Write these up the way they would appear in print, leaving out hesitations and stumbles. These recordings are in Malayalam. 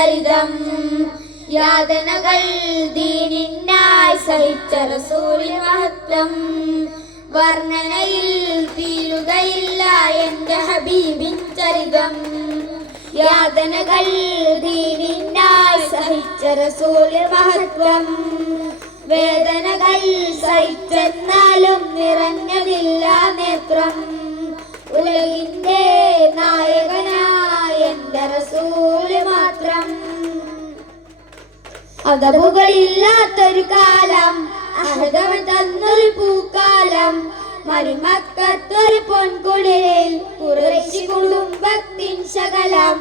ചരിതം യാതനകൾ ദീനിനായി സഹിച്ച റസൂലിൻ മഹത്വം വർണ്ണനയിൽ തീരുകയില്ല എൻ്റെ ഹബീബിൻ ചരിതം യാതനകൾ ദീനിനായി സഹിച്ച റസൂലിൻ മഹത്വം വേദനകൾ സഹിച്ചെന്നാലും നിറഞ്ഞതില്ല നേത്രം ഉലകിന്റെ നായകനായ എൻ്റെ റസൂല് മാത്രം അതവുകളില്ലാത്തൊരു കാലം അഹദവൻ തന്നൊരു പൂക്കാലം മരുമക്കത്തൊരു പൊൻകുളിരിൽ കുറേശി കുടുംബത്തിൻ ശകലം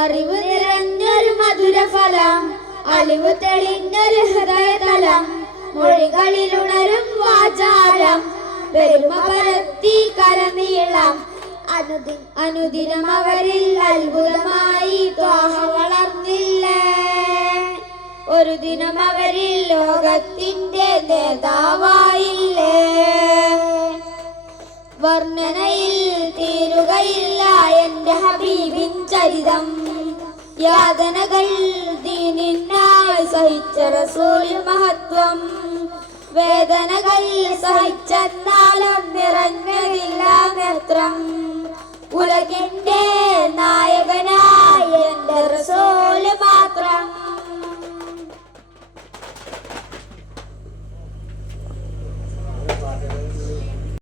അറിവ് നിറഞ്ഞൊരു മധുരഫലം അലിവ് തെളിഞ്ഞൊരു ഹൃദയതലം മൊഴികളിലുണരും വാചാരം പെരുമ പരത്തി കരനീളം അനുദിനം അവരിൽ അത്ഭുതമായി ത്വാഹ വളർന്നില്ലേ ഒരു ദിനം അവരിൽ ലോകത്തിന്റെ നേതാവായില്ലേ വർണ്ണനയിൽ തീരുകയില്ല എൻ്റെ ഹബീബിൻ ചരിതം യാതനകൾ ദീനിനായി സഹിച്ച റസൂലിൻ മഹത്വം വേദനകൾ സഹിച്ചെന്നാലും നിറഞ്ഞതില്ല നേത്രം ഉലകിന്റെ